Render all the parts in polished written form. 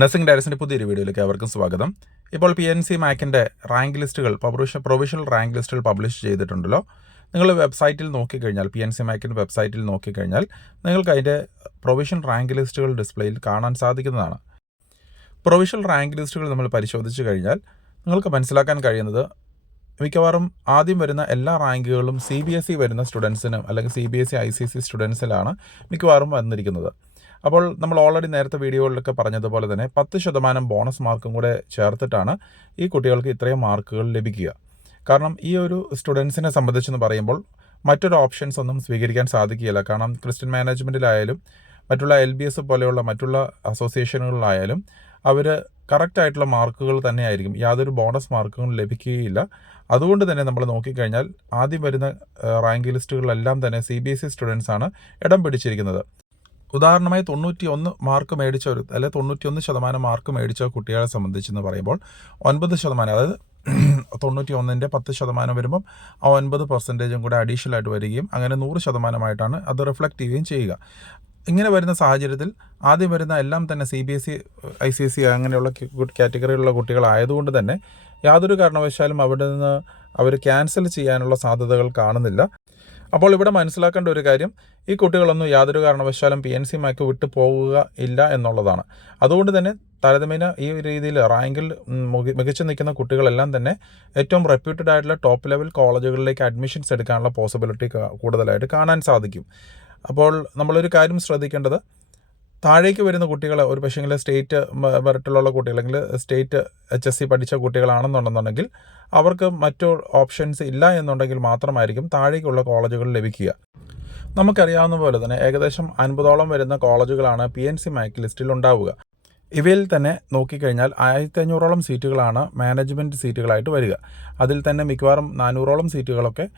Nursing ഡയറക്ടറിൻ്റെ പുതിയൊരു വീഡിയോയിലേക്ക് അവർക്കും സ്വാഗതം. ഇപ്പോൾ PNC മാക്കിൻ്റെ റാങ്ക് ലിസ്റ്റുകൾ പ്രൊവിഷണൽ റാങ്ക് ലിസ്റ്റുകൾ പബ്ലിഷ് ചെയ്തിട്ടുണ്ടല്ലോ. നിങ്ങൾ വെബ്സൈറ്റിൽ നോക്കിക്കഴിഞ്ഞാൽ PNC മാക്കിൻ്റെ വെബ്സൈറ്റിൽ നോക്കിക്കഴിഞ്ഞാൽ നിങ്ങൾക്ക് അതിൻ്റെ പ്രൊവിഷണൽ റാങ്ക് ലിസ്റ്റുകൾ ഡിസ്പ്ലേയിൽ കാണാൻ സാധിക്കുന്നതാണ്. പ്രൊവിഷണൽ റാങ്ക് ലിസ്റ്റുകൾ നമ്മൾ പരിശോധിച്ച് കഴിഞ്ഞാൽ നിങ്ങൾക്ക് മനസ്സിലാക്കാൻ കഴിയുന്നത് മിക്കവാറും ആദ്യം വരുന്ന എല്ലാ റാങ്കുകളും CBSE വരുന്ന സ്റ്റുഡൻസിനും അല്ലെങ്കിൽ CBSE ICSE സ്റ്റുഡൻസിലാണ് മിക്കവാറും വന്നിരിക്കുന്നത്. അപ്പോൾ നമ്മൾ ഓൾറെഡി നേരത്തെ വീഡിയോകളിലൊക്കെ പറഞ്ഞതുപോലെ തന്നെ 10% ബോണസ് മാർക്കും കൂടെ ചേർത്തിട്ടാണ് ഈ കുട്ടികൾക്ക് ഇത്രയും മാർക്കുകൾ ലഭിക്കുക. കാരണം ഈ ഒരു സ്റ്റുഡൻസിനെ സംബന്ധിച്ചെന്ന് പറയുമ്പോൾ മറ്റൊരു ഓപ്ഷൻസ് ഒന്നും സ്വീകരിക്കാൻ സാധിക്കുകയില്ല. കാരണം ക്രിസ്ത്യൻ മാനേജ്മെൻറ്റിലായാലും മറ്റുള്ള LBS പോലെയുള്ള മറ്റുള്ള അസോസിയേഷനുകളിലായാലും അവർ കറക്റ്റായിട്ടുള്ള മാർക്കുകൾ തന്നെയായിരിക്കും, യാതൊരു ബോണസ് മാർക്കുകളും ലഭിക്കുകയില്ല. അതുകൊണ്ട് തന്നെ നമ്മൾ നോക്കിക്കഴിഞ്ഞാൽ ആദ്യം വരുന്ന റാങ്ക് ലിസ്റ്റുകളിലെല്ലാം തന്നെ CBSE സ്റ്റുഡൻസാണ് ഇടം പിടിച്ചിരിക്കുന്നത്. ഉദാഹരണമായി 91 മാർക്ക് മേടിച്ച അല്ലെങ്കിൽ 91% മാർക്ക് മേടിച്ച കുട്ടികളെ സംബന്ധിച്ചെന്ന് പറയുമ്പോൾ 9%, അതായത് 91ൻ്റെ 10% വരുമ്പം ആ 9% കൂടെ അഡീഷണൽ ആയിട്ട് വരികയും അങ്ങനെ 100% അത് റിഫ്ലക്റ്റ് ചെയ്യുകയും ചെയ്യുക. ഇങ്ങനെ വരുന്ന സാഹചര്യത്തിൽ ആദ്യം വരുന്ന എല്ലാം തന്നെ CBSE ICSE അങ്ങനെയുള്ള കാറ്റഗറിയിലുള്ള കുട്ടികളായതുകൊണ്ട് തന്നെ യാതൊരു കാരണവശാലും അവിടെ നിന്ന് അവർ ക്യാൻസൽ ചെയ്യാനുള്ള സാധ്യതകൾ കാണുന്നില്ല. അപ്പോൾ ഇവിടെ മനസ്സിലാക്കേണ്ട ഒരു കാര്യം, ഈ കുട്ടികളൊന്നും യാതൊരു കാരണവശാലും PNC മാക്ക് വിട്ടു പോവുക ഇല്ല എന്നുള്ളതാണ്. അതുകൊണ്ട് തന്നെ താരതമ്യേന ഈ രീതിയിൽ റാങ്കിൽ മികച്ചു നിൽക്കുന്ന കുട്ടികളെല്ലാം തന്നെ ഏറ്റവും റെപ്യൂട്ടഡ് ആയിട്ടുള്ള ടോപ്പ് ലെവൽ കോളേജുകളിലേക്ക് അഡ്മിഷൻസ് എടുക്കാനുള്ള പോസിബിലിറ്റി കൂടുതലായിട്ട് കാണാൻ സാധിക്കും. അപ്പോൾ നമ്മളൊരു കാര്യം ശ്രദ്ധിക്കേണ്ടത്, താഴേക്ക് വരുന്ന കുട്ടികൾ ഒരു പക്ഷേങ്കിൽ സ്റ്റേറ്റ് മെറിറ്റിലുള്ള കുട്ടികൾ അല്ലെങ്കിൽ സ്റ്റേറ്റ് HSC പഠിച്ച കുട്ടികളാണെന്നുണ്ടെന്നുണ്ടെങ്കിൽ അവർക്ക് മറ്റു ഓപ്ഷൻസ് ഇല്ല എന്നുണ്ടെങ്കിൽ മാത്രമായിരിക്കും താഴേക്കുള്ള കോളേജുകൾ ലഭിക്കുക. നമുക്കറിയാവുന്ന പോലെ തന്നെ ഏകദേശം 50ഓളം വരുന്ന കോളേജുകളാണ് PNC മാക്ക് ലിസ്റ്റിൽ ഉണ്ടാവുക. ഇവയിൽ തന്നെ നോക്കിക്കഴിഞ്ഞാൽ 1500ഓളം സീറ്റുകളാണ് മാനേജ്മെൻറ്റ് സീറ്റുകളായിട്ട് വരിക. അതിൽ തന്നെ മിക്കവാറും 400ഓളം സീറ്റുകളൊക്കെ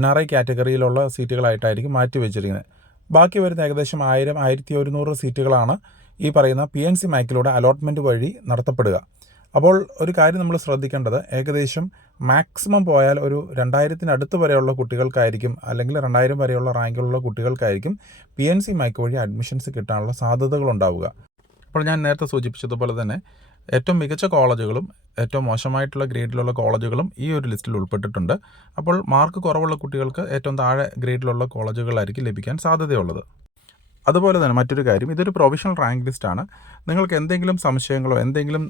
NRI കാറ്റഗറിയിലുള്ള സീറ്റുകളായിട്ടായിരിക്കും മാറ്റിവെച്ചിരിക്കുന്നത്. ബാക്കി വരുന്ന ഏകദേശം 1000-1100 സീറ്റുകളാണ് ഈ പറയുന്ന PNC മാക്കിലൂടെ അലോട്ട്മെൻറ്റ് വഴി നടത്തപ്പെടുക. അപ്പോൾ ഒരു കാര്യം നമ്മൾ ശ്രദ്ധിക്കേണ്ടത്, ഏകദേശം മാക്സിമം പോയാൽ ഒരു 2000 വരെയുള്ള കുട്ടികൾക്കായിരിക്കും, അല്ലെങ്കിൽ 2000 വരെയുള്ള റാങ്കിലുള്ള കുട്ടികൾക്കായിരിക്കും PNC മാക്ക് വഴി അഡ്മിഷൻസ് കിട്ടാനുള്ള സാധ്യതകളുണ്ടാവുക. അപ്പോൾ ഞാൻ നേരത്തെ സൂചിപ്പിച്ചതുപോലെ തന്നെ ഏറ്റവും മികച്ച കോളേജുകളും ഏറ്റവും മോശമായിട്ടുള്ള ഗ്രേഡിലുള്ള കോളേജുകളും ഈ ഒരു ലിസ്റ്റിൽ ഉൾപ്പെട്ടിട്ടുണ്ട്. അപ്പോൾ മാർക്ക് കുറവുള്ള കുട്ടികൾക്ക് ഏറ്റവും താഴെ ഗ്രേഡിലുള്ള കോളേജുകളായിരിക്കും ലഭിക്കാൻ സാധ്യതയുള്ളത്. അതുപോലെ തന്നെ മറ്റൊരു കാര്യം, ഇതൊരു പ്രൊവിഷണൽ റാങ്ക് ലിസ്റ്റാണ്. നിങ്ങൾക്ക് എന്തെങ്കിലും സംശയങ്ങളോ എന്തെങ്കിലും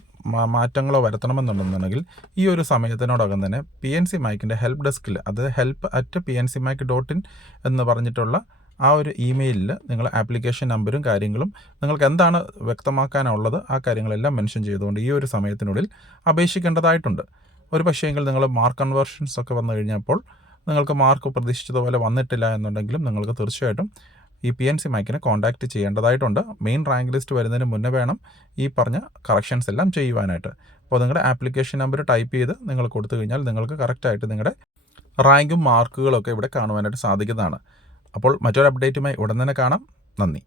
മാറ്റങ്ങളോ വരുത്തണമെന്നുണ്ടെന്നുണ്ടെങ്കിൽ ഈ ഒരു സമയത്തിനോടകം തന്നെ PNC മാക്കിൻ്റെ ഹെൽപ്പ് ഡെസ്കിൽ, അത് help@pncmac.in എന്ന് പറഞ്ഞിട്ടുള്ള ആ ഒരു ഇമെയിലിൽ നിങ്ങൾ ആപ്ലിക്കേഷൻ നമ്പരും കാര്യങ്ങളും നിങ്ങൾക്ക് എന്താണ് വ്യക്തമാക്കാനുള്ളത് ആ കാര്യങ്ങളെല്ലാം മെൻഷൻ ചെയ്തുകൊണ്ട് ഈ ഒരു സമയത്തിനുള്ളിൽ അപേക്ഷിക്കേണ്ടതായിട്ടുണ്ട്. ഒരു പക്ഷേങ്കിൽ നിങ്ങൾ മാർക്ക് കൺവേർഷൻസ് ഒക്കെ വന്നു കഴിഞ്ഞപ്പോൾ നിങ്ങൾക്ക് മാർക്ക് പ്രതീക്ഷിച്ചതുപോലെ വന്നിട്ടില്ല എന്നുണ്ടെങ്കിലും നിങ്ങൾക്ക് തീർച്ചയായിട്ടും ഈ PNC മാക്കിനെ കോൺടാക്റ്റ് ചെയ്യേണ്ടതായിട്ടുണ്ട്. മെയിൻ റാങ്ക് ലിസ്റ്റ് വരുന്നതിന് മുന്നേ വേണം ഈ പറഞ്ഞ കറക്ഷൻസ് എല്ലാം ചെയ്യുവാനായിട്ട്. അപ്പോൾ നിങ്ങളുടെ ആപ്ലിക്കേഷൻ നമ്പർ ടൈപ്പ് ചെയ്ത് നിങ്ങൾ കൊടുത്തു കഴിഞ്ഞാൽ നിങ്ങൾക്ക് കറക്റ്റായിട്ട് നിങ്ങളുടെ റാങ്കും മാർക്കുകളൊക്കെ ഇവിടെ കാണുവാനായിട്ട് സാധിക്കുന്നതാണ്. അപ്പോൾ മറ്റൊരു അപ്ഡേറ്റുമായി ഉടൻ തന്നെ കാണാം. നന്ദി.